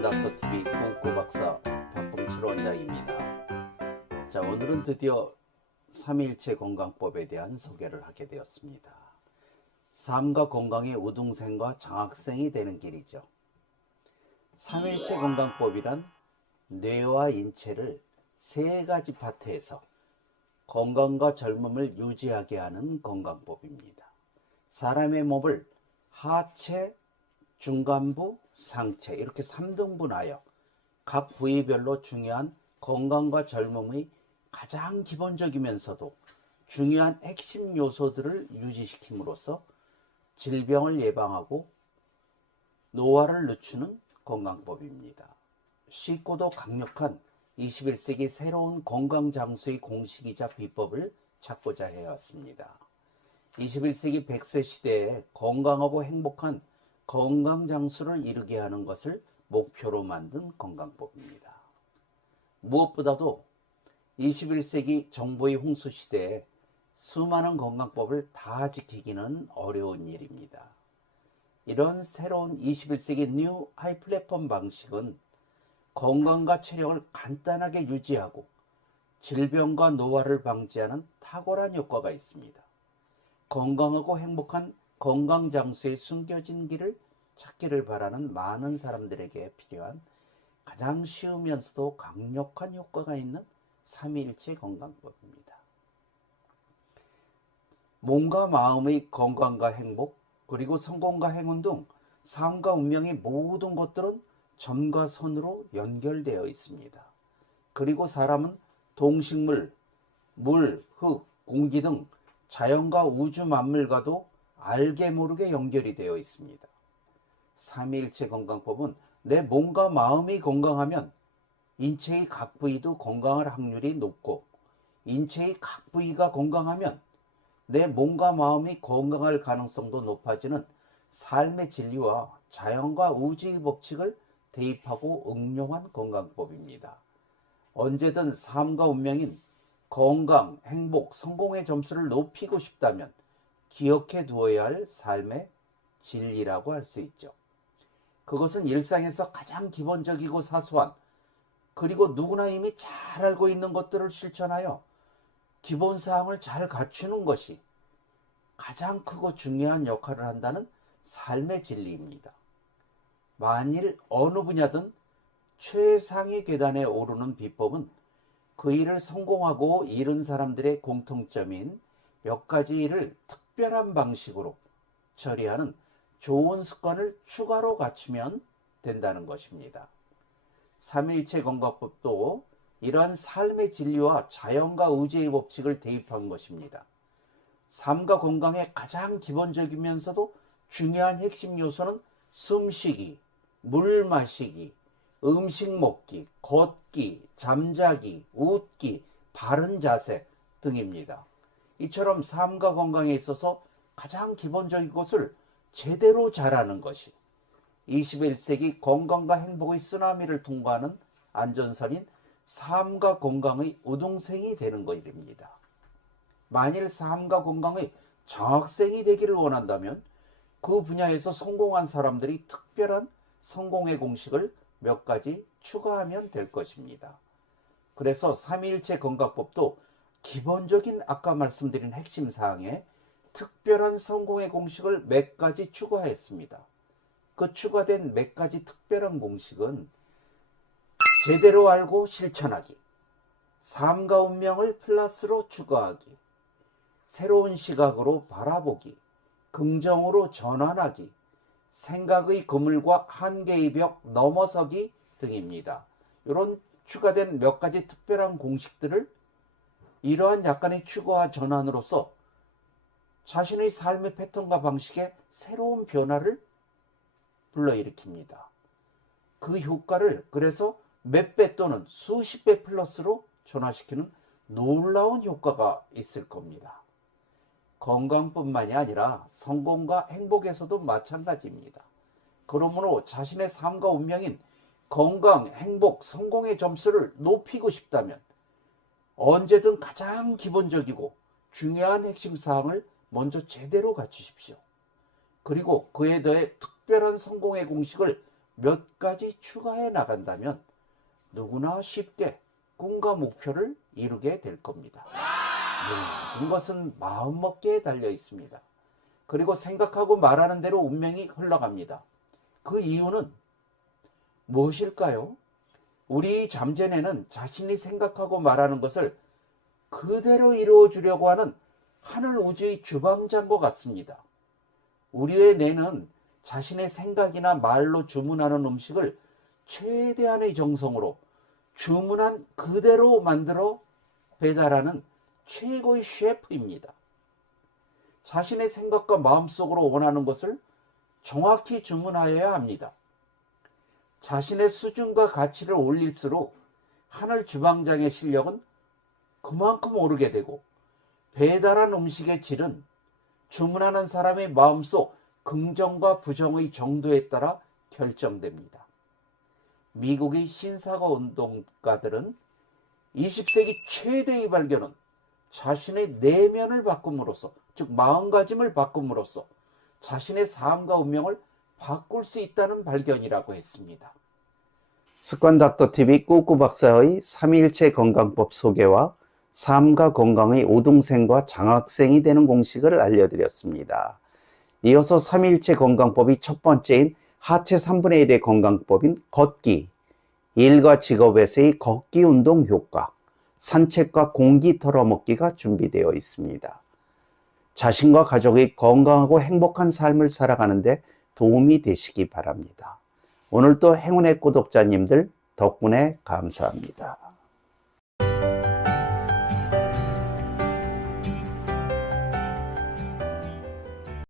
건강도TV 공구박사 박봉철 원장입니다. 자, 오늘은 드디어 삼일체 건강법에 대한 소개를 하게 되었습니다. 삶과 건강의 우등생과 장학생이 되는 길이죠. 삼일체 건강법이란 뇌와 인체를 세 가지 파트에서 건강과 젊음을 유지하게 하는 건강법입니다. 사람의 몸을 하체, 중간부, 상체 이렇게 3등분하여 각 부위별로 중요한 건강과 젊음의 가장 기본적이면서도 중요한 핵심 요소들을 유지시킴으로써 질병을 예방하고 노화를 늦추는 건강법입니다. 쉽고도 강력한 21세기 새로운 건강장수의 공식이자 비법을 찾고자 해왔습니다. 21세기 100세 시대에 건강하고 행복한 건강장수를 이루게 하는 것을 목표로 만든 건강법입니다. 무엇보다도 21세기 정보의 홍수 시대에 수많은 건강법을 다 지키기는 어려운 일입니다. 이런 새로운 21세기 뉴 하이 플랫폼 방식은 건강과 체력을 간단하게 유지하고 질병과 노화를 방지하는 탁월한 효과가 있습니다. 건강하고 행복한 건강장수의 숨겨진 길을 찾기를 바라는 많은 사람들에게 필요한 가장 쉬우면서도 강력한 효과가 있는 삼위일체 건강법입니다. 몸과 마음의 건강과 행복, 그리고 성공과 행운 등 삶과 운명의 모든 것들은 점과 선으로 연결되어 있습니다. 그리고 사람은 동식물, 물, 흙, 공기 등 자연과 우주 만물과도 알게 모르게 연결이 되어 있습니다. 삼위일체 건강법은 내 몸과 마음이 건강하면 인체의 각 부위도 건강할 확률이 높고, 인체의 각 부위가 건강하면 내 몸과 마음이 건강할 가능성도 높아지는 삶의 진리와 자연과 우주의 법칙을 대입하고 응용한 건강법입니다. 언제든 삶과 운명인 건강, 행복, 성공의 점수를 높이고 싶다면 기억해 두어야 할 삶의 진리라고 할 수 있죠. 그것은 일상에서 가장 기본적이고 사소한, 그리고 누구나 이미 잘 알고 있는 것들을 실천하여 기본사항을 잘 갖추는 것이 가장 크고 중요한 역할을 한다는 삶의 진리입니다. 만일 어느 분야든 최상위 계단에 오르는 비법은 그 일을 성공하고 이룬 사람들의 공통점인 몇 가지 일을 특별한 방식으로 처리하는 좋은 습관을 추가로 갖추면 된다는 것입니다. 삼위일체 건강법도 이러한 삶의 진리와 자연과 우주의 법칙을 대입한 것입니다. 삶과 건강의 가장 기본적이면서도 중요한 핵심 요소는 숨쉬기, 물 마시기, 음식 먹기, 걷기, 잠자기, 웃기, 바른 자세 등입니다. 이처럼 삶과 건강에 있어서 가장 기본적인 것을 제대로 잘하는 것이 21세기 건강과 행복의 쓰나미를 통과하는 안전선인 삶과 건강의 우등생이 되는 것입니다. 만일 삶과 건강의 장학생이 되기를 원한다면 그 분야에서 성공한 사람들이 특별한 성공의 공식을 몇 가지 추가하면 될 것입니다. 그래서 삼위일체 건강법도 기본적인 아까 말씀드린 핵심 사항에 특별한 성공의 공식을 몇 가지 추가했습니다. 그 추가된 몇 가지 특별한 공식은 제대로 알고 실천하기, 삶과 운명을 플러스로 추가하기, 새로운 시각으로 바라보기, 긍정으로 전환하기, 생각의 그물과 한계의 벽 넘어서기 등입니다. 이런 추가된 몇 가지 특별한 공식들을 이러한 약간의 추가와 전환으로서 자신의 삶의 패턴과 방식에 새로운 변화를 불러일으킵니다. 그 효과를 그래서 몇 배 또는 수십 배 플러스로 전환시키는 놀라운 효과가 있을 겁니다. 건강뿐만이 아니라 성공과 행복에서도 마찬가지입니다. 그러므로 자신의 삶과 운명인 건강, 행복, 성공의 점수를 높이고 싶다면 언제든 가장 기본적이고 중요한 핵심 사항을 먼저 제대로 갖추십시오. 그리고 그에 더해 특별한 성공의 공식을 몇 가지 추가해 나간다면 누구나 쉽게 꿈과 목표를 이루게 될 겁니다. 모든 것은 마음먹기에 달려 있습니다. 그리고 생각하고 말하는 대로 운명이 흘러갑니다. 그 이유는 무엇일까요? 우리 잠재내는 자신이 생각하고 말하는 것을 그대로 이루어주려고 하는 하늘 우주의 주방장과 같습니다. 우리의 뇌는 자신의 생각이나 말로 주문하는 음식을 최대한의 정성으로 주문한 그대로 만들어 배달하는 최고의 셰프입니다. 자신의 생각과 마음속으로 원하는 것을 정확히 주문하여야 합니다. 자신의 수준과 가치를 올릴수록 하늘 주방장의 실력은 그만큼 오르게 되고 배달한 음식의 질은 주문하는 사람의 마음속 긍정과 부정의 정도에 따라 결정됩니다. 미국의 신사고 운동가들은 20세기 최대의 발견은 자신의 내면을 바꿈으로써, 즉 마음가짐을 바꿈으로써 자신의 삶과 운명을 바꿀 수 있다는 발견이라고 했습니다. 습관닥터TV 꾸꾸 박사의 3일체 건강법 소개와 삶과 건강의 우등생과 장학생이 되는 공식을 알려드렸습니다. 이어서 3일체 건강법의 첫 번째인 하체 3분의 1의 건강법인 걷기, 일과 직업에서의 걷기 운동 효과, 산책과 공기 털어먹기가 준비되어 있습니다. 자신과 가족의 건강하고 행복한 삶을 살아가는 데 도움이 되시기 바랍니다. 오늘도 행운의 구독자님들 덕분에 감사합니다.